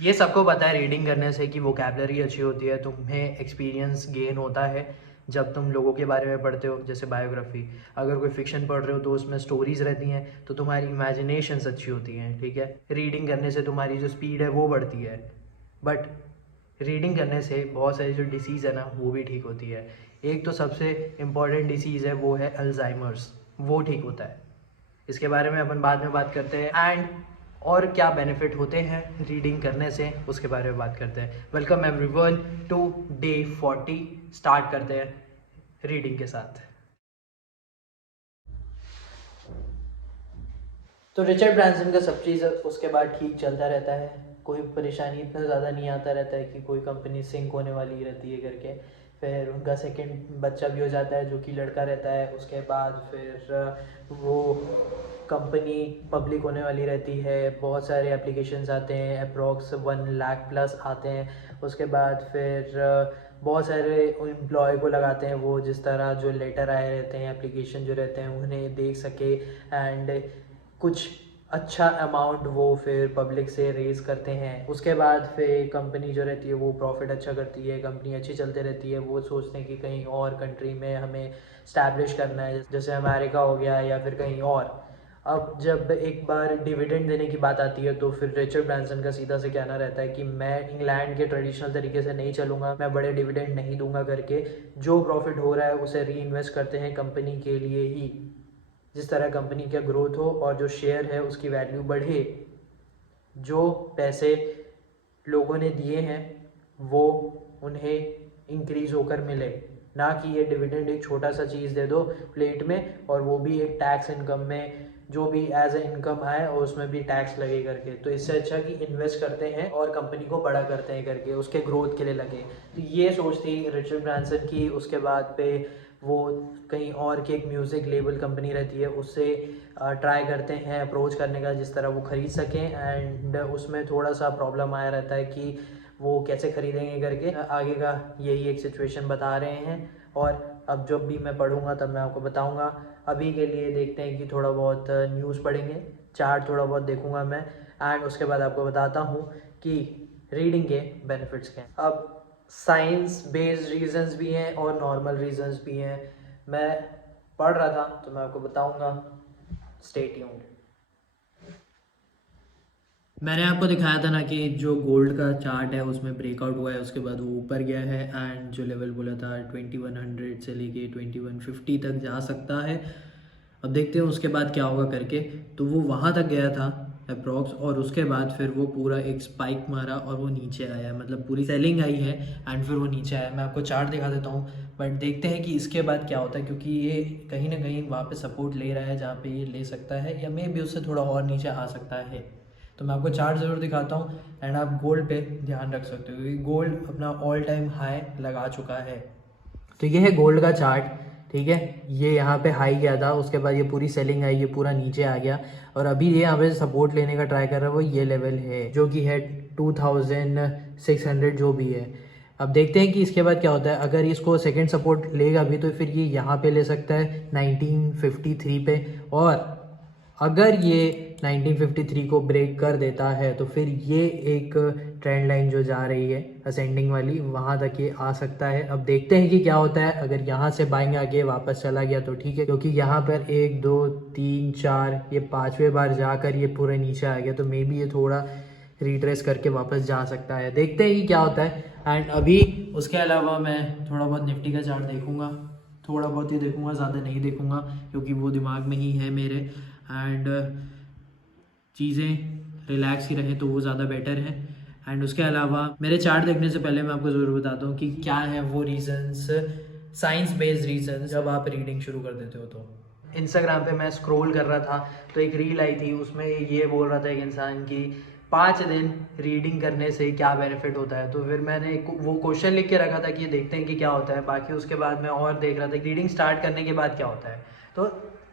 ये सबको पता है रीडिंग करने से कि वोकैबलरी अच्छी होती है, तुम्हें एक्सपीरियंस गेन होता है जब तुम लोगों के बारे में पढ़ते हो। जैसे बायोग्राफी, अगर कोई फिक्शन पढ़ रहे हो तो उसमें स्टोरीज रहती हैं, तो तुम्हारी इमेजिनेशंस अच्छी होती हैं, ठीक है। रीडिंग करने से तुम्हारी जो स्पीड है वो बढ़ती है। बट रीडिंग करने से बहुत सारी जो डिसीज़ है ना वो भी ठीक होती है। एक तो सबसे इम्पॉर्टेंट डिसीज़ है वो है अल्जाइमर्स, वो ठीक होता है। इसके बारे में अपन बाद में बात करते हैं। एंड और क्या बेनिफिट होते हैं रीडिंग करने से उसके बारे में बात करते हैं। Welcome everyone to day 40। Start करते हैं रीडिंग के साथ। तो रिचर्ड ब्रांसन का सब चीज़ उसके बाद ठीक चलता रहता है, कोई परेशानी इतना ज़्यादा नहीं आता रहता है कि कोई कंपनी सिंक होने वाली रहती है करके। फिर उनका सेकंड बच्चा भी हो जाता है जो कि लड़का रहता है। उसके बाद फिर वो कंपनी पब्लिक होने वाली रहती है, बहुत सारे एप्लीकेशंस आते हैं, अप्रॉक्स 1 लाख प्लस आते हैं। उसके बाद फिर बहुत सारे एम्प्लॉय को लगाते हैं वो, जिस तरह जो लेटर आए रहते हैं, एप्लीकेशन जो रहते हैं उन्हें देख सके। एंड कुछ अच्छा अमाउंट वो फिर पब्लिक से रेज़ करते हैं। उसके बाद फिर कंपनी जो रहती है वो प्रॉफिट अच्छा करती है, कंपनी अच्छी चलती रहती है। वो सोचते हैं कि कहीं और कंट्री में हमें स्टैब्लिश करना है, जैसे अमेरिका हो गया या फिर कहीं और। अब जब एक बार डिविडेंड देने की बात आती है तो फिर रिचर्ड ब्रांसन का सीधा से कहना रहता है कि मैं इंग्लैंड के ट्रेडिशनल तरीके से नहीं चलूँगा, मैं बड़े डिविडेंड नहीं दूंगा करके। जो प्रॉफिट हो रहा है उसे री इन्वेस्ट करते हैं कंपनी के लिए ही, जिस तरह कंपनी का ग्रोथ हो और जो शेयर है उसकी वैल्यू बढ़े। जो पैसे लोगों ने दिए हैं वो उन्हें इंक्रीज़ होकर मिले, ना कि ये डिविडेंड एक छोटा सा चीज़ दे दो प्लेट में और वो भी एक टैक्स इनकम में, जो भी एज ए इनकम आए और उसमें भी टैक्स लगे करके। तो इससे अच्छा कि इन्वेस्ट करते हैं और कंपनी को बड़ा करते हैं करके, उसके ग्रोथ के लिए लगे। तो ये सोच थी रिचर्ड ब्रांसन की। उसके बाद पे वो कहीं और की एक म्यूज़िक लेबल कंपनी रहती है उससे ट्राई करते हैं अप्रोच करने का, जिस तरह वो ख़रीद सकें। एंड उसमें थोड़ा सा प्रॉब्लम आया रहता है कि वो कैसे ख़रीदेंगे करके। आगे का यही एक सिचुएशन बता रहे हैं और अब जब भी मैं पढ़ूँगा तब मैं आपको बताऊँगा। अभी के लिए देखते हैं कि थोड़ा बहुत न्यूज़ पढ़ेंगे, चार्ट थोड़ा बहुत देखूँगा मैं, एंड उसके बाद आपको बताता हूँ कि रीडिंग के बेनिफिट्स क्या हैं। अब साइंस बेस्ड रीजंस भी हैं और नॉर्मल रीजंस भी हैं। मैं पढ़ रहा था तो मैं आपको बताऊंगा, स्टे ट्यून्ड। मैंने आपको दिखाया था ना कि जो गोल्ड का चार्ट है उसमें ब्रेकआउट हुआ है, उसके बाद वो ऊपर गया है। एंड जो लेवल बोला था 2100 से लेके 2150 तक जा सकता है। अब देखते हैं उसके बाद क्या होगा करके। तो वो वहाँ तक गया था अप्रॉक्स, और उसके बाद फिर वो पूरा एक स्पाइक मारा और वो नीचे आया, मतलब पूरी सेलिंग आई है एंड फिर वो नीचे आया। मैं आपको चार्ट दिखा देता हूँ, बट देखते हैं कि इसके बाद क्या होता है, क्योंकि ये कहीं ना कहीं वहाँ पे सपोर्ट ले रहा है जहाँ पे ये ले सकता है, या मे भी उससे थोड़ा और नीचे आ सकता है। तो मैं आपको चार्ट ज़रूर दिखाता हूँ एंड आप गोल्ड पे ध्यान रख सकते हो, क्योंकि गोल्ड अपना ऑल टाइम हाई लगा चुका है। तो ये है गोल्ड का चार्ट, ठीक है। ये यहाँ पे हाई गया था, उसके बाद ये पूरी सेलिंग आई, ये पूरा नीचे आ गया, और अभी ये यहाँ पे सपोर्ट लेने का ट्राई कर रहा है। वो ये लेवल है जो कि है 2600 जो भी है। अब देखते हैं कि इसके बाद क्या होता है। अगर इसको सेकंड सपोर्ट लेगा भी तो फिर ये यहाँ पे ले सकता है 1953 पे, और अगर ये 1953 को ब्रेक कर देता है तो फिर ये एक ट्रेंड लाइन जो जा रही है असेंडिंग वाली, वहाँ तक ये आ सकता है। अब देखते हैं कि क्या होता है। अगर यहाँ से बाएंगे आगे वापस चला गया तो ठीक है, क्योंकि यहाँ पर 1 2 3 4 ये 5वें बार जाकर ये पूरे नीचे आ गया, तो मे बी ये थोड़ा रिट्रेस करके वापस जा सकता है। देखते हैं कि क्या होता है। एंड अभी उसके अलावा मैं थोड़ा बहुत निफ्टी का चार्ट देखूंगा, थोड़ा बहुत ही देखूंगा, ज़्यादा नहीं देखूंगा, क्योंकि वो दिमाग में ही है मेरे। एंड चीज़ें रिलैक्स ही रहें तो वो ज़्यादा बेटर है। एंड उसके अलावा मेरे चार्ट देखने से पहले मैं आपको ज़रूर बताता हूँ कि क्या है वो रीजंस, साइंस बेस्ड रीजंस, जब आप रीडिंग शुरू कर देते हो। तो इंस्टाग्राम पे मैं स्क्रॉल कर रहा था तो एक रील आई थी, उसमें ये बोल रहा था एक इंसान की 5 दिन रीडिंग करने से क्या बेनिफिट होता है। तो फिर मैंने वो क्वेश्चन लिख के रखा था कि देखते हैं कि क्या होता है। बाकी उसके बाद मैं और देख रहा था कि रीडिंग स्टार्ट करने के बाद क्या होता है। तो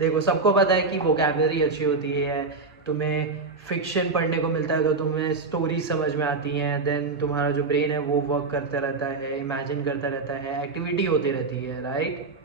देखो, सबको पता है कि वोकैबलरी अच्छी होती है, तुम्हें फिक्शन पढ़ने को मिलता है तो तुम्हें स्टोरी समझ में आती हैं, देन तुम्हारा जो ब्रेन है वो वर्क करता रहता है, इमेजिन करता रहता है, एक्टिविटी होती रहती है, राइट।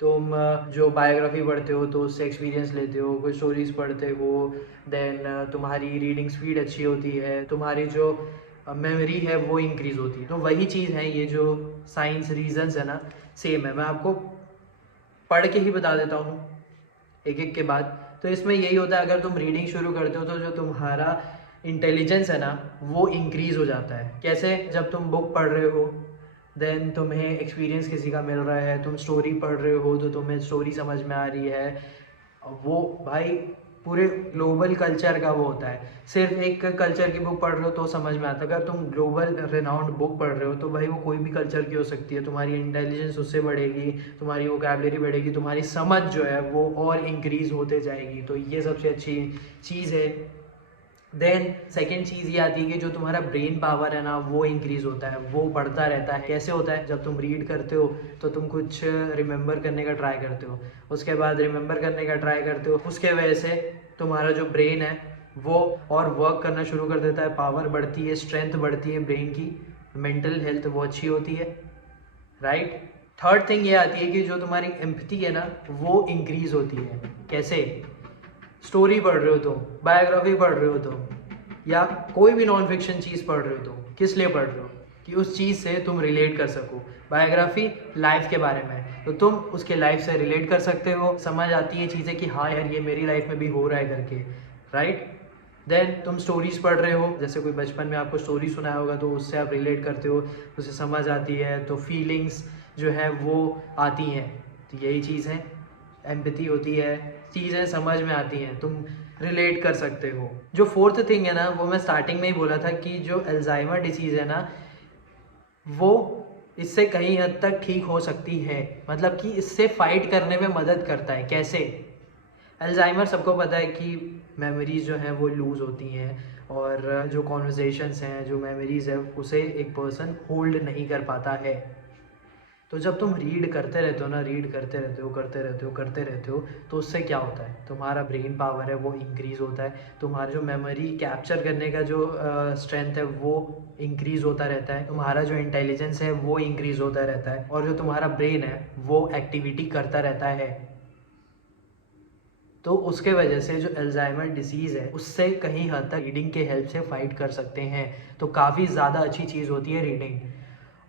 तुम जो बायोग्राफी पढ़ते हो तो उससे एक्सपीरियंस लेते हो, कोई स्टोरीज पढ़ते हो, देन तुम्हारी रीडिंग स्पीड अच्छी होती है, तुम्हारी जो मेमोरी है वो इंक्रीज होती है। तो वही चीज़ है ये जो साइंस रीजंस है ना, सेम है। मैं आपको पढ़ के ही बता देता हूँ एक एक के बाद। तो इसमें यही होता है, अगर तुम रीडिंग शुरू करते हो तो जो तुम्हारा इंटेलिजेंस है ना वो इंक्रीज हो जाता है। कैसे? जब तुम बुक पढ़ रहे हो, देन तुम्हें एक्सपीरियंस किसी का मिल रहा है, तुम स्टोरी पढ़ रहे हो तो तुम्हें स्टोरी समझ में आ रही है, वो भाई पूरे ग्लोबल कल्चर का वो होता है। सिर्फ एक कल्चर की बुक पढ़ रहे हो तो समझ में आता है, अगर तुम ग्लोबल रिनाउंड बुक पढ़ रहे हो तो भाई वो कोई भी कल्चर की हो सकती है, तुम्हारी इंटेलिजेंस उससे बढ़ेगी, तुम्हारी वोकैबुलरी बढ़ेगी, तुम्हारी समझ जो है वो और इंक्रीज होते जाएगी। तो ये सबसे अच्छी चीज़ है। देन सेकेंड चीज़ ये आती है कि जो तुम्हारा ब्रेन पावर है ना वो इंक्रीज़ होता है, वो बढ़ता रहता है। कैसे होता है? जब तुम रीड करते हो तो तुम कुछ रिमेंबर करने का ट्राई करते हो, उसके बाद रिमेंबर करने का ट्राई करते हो, उसके वजह से तुम्हारा जो ब्रेन है वो और वर्क करना शुरू कर देता है, पावर बढ़ती है, स्ट्रेंथ बढ़ती है ब्रेन की, मेंटल हेल्थ वो अच्छी होती है, राइट। थर्ड थिंग ये आती है कि जो तुम्हारी एम्पैथी है ना वो इंक्रीज़ होती है। कैसे? स्टोरी पढ़ रहे हो तुम, बायोग्राफी पढ़ रहे हो तुम, या कोई भी नॉन फिक्शन चीज़ पढ़ रहे हो तुम, किस लिए पढ़ रहे हो? कि उस चीज़ से तुम रिलेट कर सको। बायोग्राफी लाइफ के बारे में है तो तुम उसके लाइफ से रिलेट कर सकते हो, समझ आती है चीज़ें कि हाँ यार ये मेरी लाइफ में भी हो रहा है करके, राइट। देन तुम स्टोरीज पढ़ रहे हो, जैसे कोई बचपन में आपको स्टोरी सुनाया होगा तो उससे आप रिलेट करते हो, उसे समझ आती है, तो फीलिंग्स जो है वो आती हैं। तो यही चीज़ है, एम्पैथी होती है, चीज़ें समझ में आती हैं, तुम रिलेट कर सकते हो। जो फोर्थ थिंग है ना वो मैं स्टार्टिंग में ही बोला था कि जो अल्जाइमर डिसीज़ है ना वो इससे कहीं हद तक ठीक हो सकती है, मतलब कि इससे फाइट करने में मदद करता है। कैसे? अल्जाइमर सबको पता है कि मेमोरीज जो हैं वो लूज़ होती हैं, और जो कॉन्वर्जेशंस हैं, जो मेमोरीज़ है उसे एक पर्सन होल्ड नहीं कर पाता है। तो जब तुम रीड करते रहते हो ना, रीड करते रहते हो, करते रहते हो, करते रहते हो, तो उससे क्या होता है? तुम्हारा ब्रेन पावर है वो इंक्रीज़ होता है, तुम्हारा जो मेमोरी कैप्चर करने का जो स्ट्रेंथ है वो इंक्रीज़ होता रहता है, तुम्हारा जो इंटेलिजेंस है वो इंक्रीज़ होता रहता है, और जो तुम्हारा ब्रेन है वो एक्टिविटी करता रहता है। तो उसके वजह से जो अल्जाइमर डिसीज़ है उससे कहीं हद तक रीडिंग के हेल्प से फाइट कर सकते हैं। तो काफ़ी ज़्यादा अच्छी चीज़ होती है रीडिंग,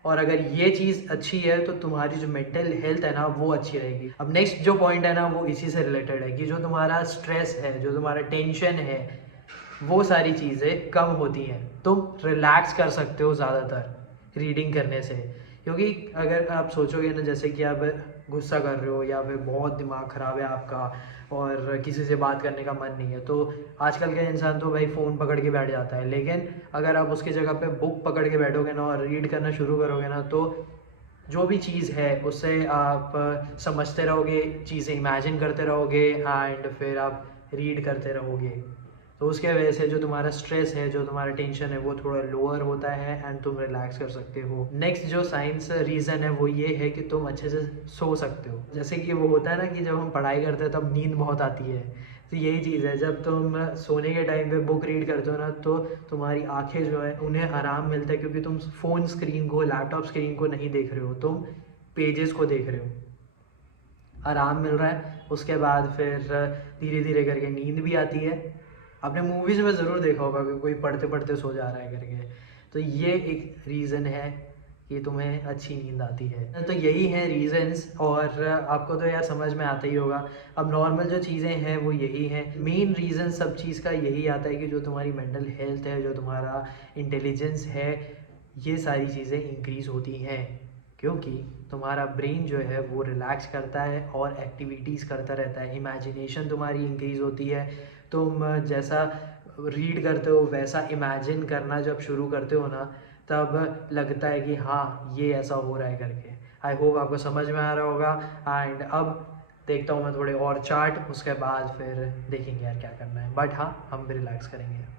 और अगर ये चीज़ अच्छी है तो तुम्हारी जो मेंटल हेल्थ है ना वो अच्छी रहेगी। अब नेक्स्ट जो पॉइंट है ना वो इसी से रिलेटेड है कि जो तुम्हारा स्ट्रेस है, जो तुम्हारा टेंशन है, वो सारी चीज़ें कम होती हैं, तुम रिलैक्स कर सकते हो ज़्यादातर रीडिंग करने से। क्योंकि अगर आप सोचोगे ना, जैसे कि आप गुस्सा कर रहे हो या फिर बहुत दिमाग ख़राब है आपका और किसी से बात करने का मन नहीं है, तो आजकल का इंसान तो भाई फ़ोन पकड़ के बैठ जाता है, लेकिन अगर आप उसकी जगह पे बुक पकड़ के बैठोगे ना और रीड करना शुरू करोगे ना, तो जो भी चीज़ है उससे आप समझते रहोगे, चीज़ें इमेजिन करते रहोगे, एंड फिर आप रीड करते रहोगे। तो उसके वजह से जो तुम्हारा स्ट्रेस है, जो तुम्हारा टेंशन है वो थोड़ा लोअर होता है एंड तुम रिलैक्स कर सकते हो। नेक्स्ट जो साइंस रीज़न है वो ये है कि तुम अच्छे से सो सकते हो। जैसे कि वो होता है ना कि जब हम पढ़ाई करते हैं तब नींद बहुत आती है, तो यही चीज़ है, जब तुम सोने के टाइम पे बुक रीड करते हो ना तो तुम्हारी आंखें जो है उन्हें आराम मिलता है, क्योंकि तुम फ़ोन स्क्रीन को, लैपटॉप स्क्रीन को नहीं देख रहे हो, तुम पेजेस को देख रहे हो, आराम मिल रहा है। उसके बाद फिर धीरे धीरे करके नींद भी आती है। आपने मूवीज़ में ज़रूर देखा होगा कि कोई पढ़ते पढ़ते सो जा रहा है करके, तो ये एक रीज़न है कि तुम्हें अच्छी नींद आती है। तो यही है रीज़न्स, और आपको तो यार समझ में आता ही होगा। अब नॉर्मल जो चीज़ें हैं वो यही हैं, मेन रीज़न सब चीज़ का यही आता है कि जो तुम्हारी मेंटल हेल्थ है, जो तुम्हारा इंटेलिजेंस है, ये सारी चीज़ें इंक्रीज़ होती हैं, क्योंकि तुम्हारा ब्रेन जो है वो रिलैक्स करता है और एक्टिविटीज़ करता रहता है, इमेजिनेशन तुम्हारी इंक्रीज़ होती है, तुम जैसा रीड करते हो वैसा इमेजिन करना जब शुरू करते हो ना, तब लगता है कि हाँ ये ऐसा हो रहा है करके। आई होप आपको समझ में आ रहा होगा। एंड अब देखता हूँ मैं थोड़े और चार्ट, उसके बाद फिर देखेंगे यार क्या करना है, बट हाँ हम भी रिलैक्स करेंगे।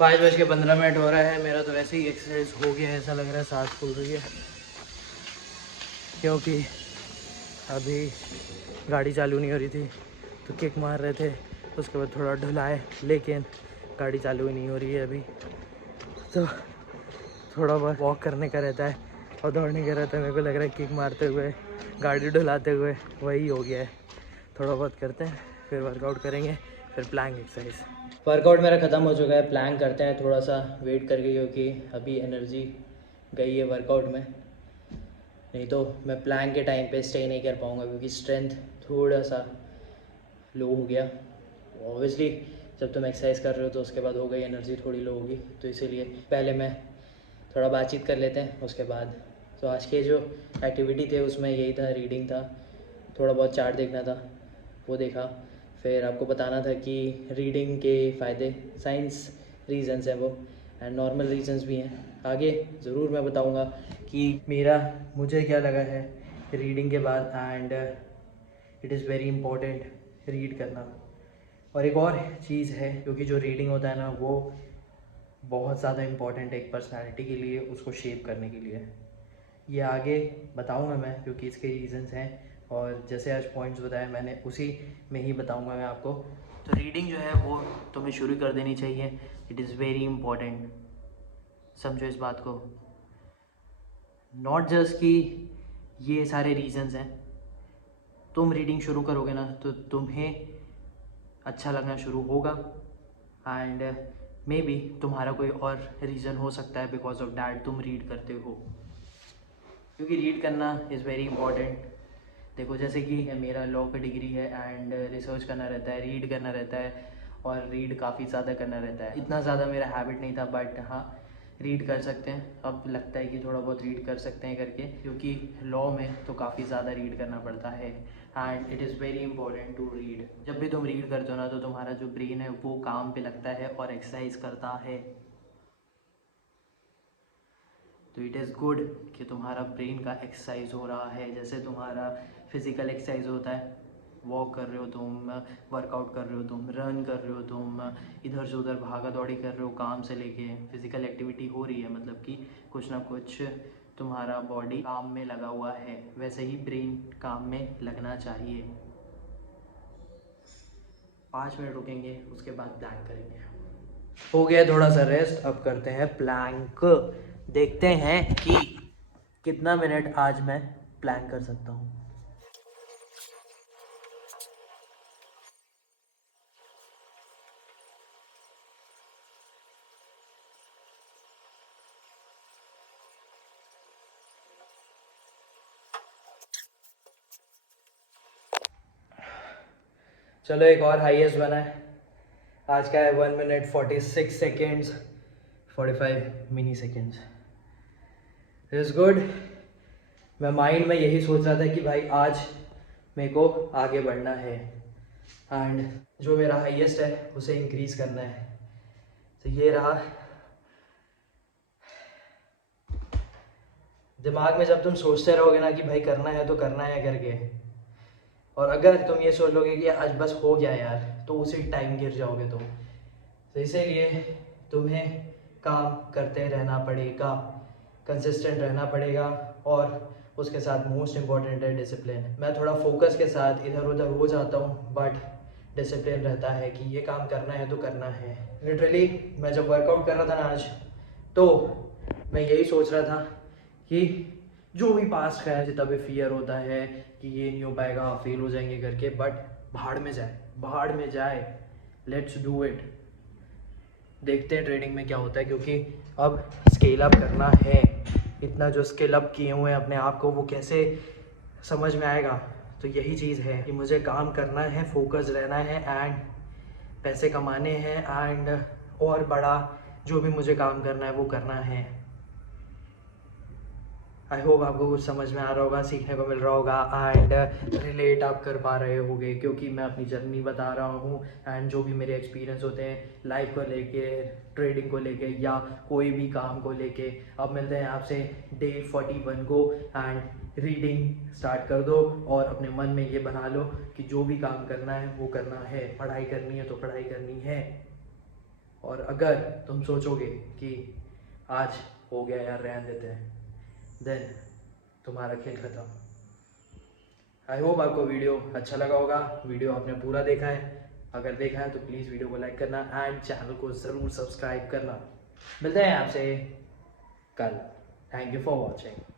पाँच बज के 15 मिनट हो रहा है, मेरा तो वैसे ही एक्सरसाइज हो गया है, ऐसा लग रहा है सांस फूल रही है, क्योंकि अभी गाड़ी चालू नहीं हो रही थी तो किक मार रहे थे, उसके बाद थोड़ा ढुलाए, लेकिन गाड़ी चालू ही नहीं हो रही है अभी। तो थोड़ा बहुत वॉक करने का रहता है और दौड़ने का रहता है। मेरे को लग रहा है किक मारते हुए, गाड़ी ढुलाते हुए वही हो गया है। थोड़ा बहुत करते हैं, फिर वर्कआउट करेंगे, फिर प्लैंक एक्सरसाइज। वर्कआउट मेरा ख़त्म हो चुका है, प्लैंक करते हैं थोड़ा सा वेट करके, क्योंकि अभी एनर्जी गई है वर्कआउट में। नहीं तो मैं प्लैंक के टाइम पे स्टे नहीं कर पाऊँगा, क्योंकि स्ट्रेंथ थोड़ा सा लो हो गया। ऑब्वियसली जब तुम एक्सरसाइज कर रहे हो तो उसके बाद हो गई एनर्जी थोड़ी लो होगी, तो इसीलिए पहले मैं थोड़ा बातचीत कर लेते हैं उसके बाद। तो आज के जो एक्टिविटी थे उसमें यही था, रीडिंग था, थोड़ा बहुत चार्ट देखना था, वो देखा। फिर आपको बताना था कि रीडिंग के फ़ायदे साइंस रीजंस हैं वो, एंड नॉर्मल रीजंस भी हैं। आगे ज़रूर मैं बताऊंगा कि मुझे क्या लगा है रीडिंग के बाद, and it is very important read करना। और एक और चीज़ है, क्योंकि जो रीडिंग होता है ना वो बहुत ज़्यादा इम्पॉर्टेंट है एक पर्सनालिटी के लिए, उसको शेप करने के लिए। ये आगे बताऊंगा मैं, क्योंकि इसके रीजंस हैं, और जैसे आज पॉइंट्स बताए मैंने उसी में ही बताऊंगा मैं आपको। तो रीडिंग जो है वो तुम्हें शुरू कर देनी चाहिए, इट इज़ वेरी इम्पॉर्टेंट। समझो इस बात को, नॉट जस्ट कि ये सारे रीजंस हैं। तुम रीडिंग शुरू करोगे ना तो तुम्हें अच्छा लगना शुरू होगा, एंड मे बी तुम्हारा कोई और रीज़न हो सकता है बिकॉज ऑफ डैट तुम रीड करते हो, क्योंकि रीड करना इज़ वेरी इंपॉर्टेंट। देखो जैसे कि मेरा लॉ का डिग्री है एंड रिसर्च करना रहता है, रीड करना रहता है, और रीड काफ़ी ज़्यादा करना रहता है। इतना ज़्यादा मेरा हैबिट नहीं था, बट हाँ रीड कर सकते हैं। अब लगता है कि थोड़ा बहुत रीड कर सकते हैं करके, क्योंकि लॉ में तो काफ़ी ज़्यादा रीड करना पड़ता है, and it is very important to read. जब भी तुम रीड करते हो ना तो तुम्हारा जो ब्रेन है वो काम पे लगता है और एक्सरसाइज करता है। तो इट इज़ गुड कि तुम्हारा ब्रेन का एक्सरसाइज हो रहा है, जैसे तुम्हारा फिज़िकल एक्सरसाइज होता है, वॉक कर रहे हो तुम, वर्कआउट कर रहे हो तुम, रन कर रहे हो तुम, इधर से उधर भागा दौड़ी कर रहे हो, काम से लेके फिज़िकल एक्टिविटी हो रही है, मतलब कि कुछ ना कुछ तुम्हारा बॉडी काम में लगा हुआ है, वैसे ही ब्रेन काम में लगना चाहिए। 5 मिनट रुकेंगे, उसके बाद प्लैंक करेंगे। हो गया थोड़ा सा रेस्ट, अब करते हैं प्लैंक। देखते हैं कि कितना मिनट आज मैं प्लैंक कर सकता हूँ। चलो एक और हाईएस्ट बना है आज का है 1 minute 46 seconds 45 mini seconds. Is good. मैं माइंड में यही सोच रहा था कि भाई आज मेरे को आगे बढ़ना है, एंड जो मेरा हाईएस्ट है उसे इंक्रीज़ करना है। तो ये रहा दिमाग में, जब तुम सोचते रहोगे ना कि भाई करना है तो करना है करके, और अगर तुम ये सोच लोगे कि आज बस हो गया यार, तो उसी टाइम गिर जाओगे तुम। तो इसीलिए तुम्हें काम करते रहना पड़ेगा, कंसिस्टेंट रहना पड़ेगा, और उसके साथ मोस्ट इम्पॉर्टेंट है डिसिप्लिन। मैं थोड़ा फोकस के साथ इधर उधर हो जाता हूँ, बट डिसिप्लिन रहता है कि ये काम करना है तो करना है। लिटरली मैं जब वर्कआउट कर रहा था ना आज, तो मैं यही सोच रहा था कि जो भी पास्ट का है, जितना भी फियर होता है कि ये नहीं हो पाएगा, फेल हो जाएंगे करके, बट भाड़ में जाए, भाड़ में जाए, लेट्स डू इट। देखते हैं ट्रेडिंग में क्या होता है, क्योंकि अब स्केल अप करना है। इतना जो स्केल अप किए हुए हैं अपने आप को, वो कैसे समझ में आएगा। तो यही चीज़ है कि मुझे काम करना है, फोकस रहना है, एंड पैसे कमाने हैं, एंड और बड़ा जो भी मुझे काम करना है वो करना है। आई होप आपको कुछ समझ में आ रहा होगा, सीखने को मिल रहा होगा, एंड रिलेट आप कर पा रहे होगे, क्योंकि मैं अपनी जर्नी बता रहा हूँ, एंड जो भी मेरे एक्सपीरियंस होते हैं लाइफ को लेके, ट्रेडिंग को लेके, या कोई भी काम को लेके। अब मिलते हैं आपसे डे 41 को, एंड रीडिंग स्टार्ट कर दो, और अपने मन में ये बना लो कि जो भी काम करना है वो करना है, पढ़ाई करनी है तो पढ़ाई करनी है। और अगर तुम सोचोगे कि आज हो गया यार रहने देते हैं, देन तुम्हारा खेल खत्म। आई होप आपको वीडियो अच्छा लगा होगा। वीडियो आपने पूरा देखा है, अगर देखा है तो प्लीज़ वीडियो को लाइक करना एंड चैनल को ज़रूर सब्सक्राइब करना। मिलते हैं आपसे कल। Thank you for watching.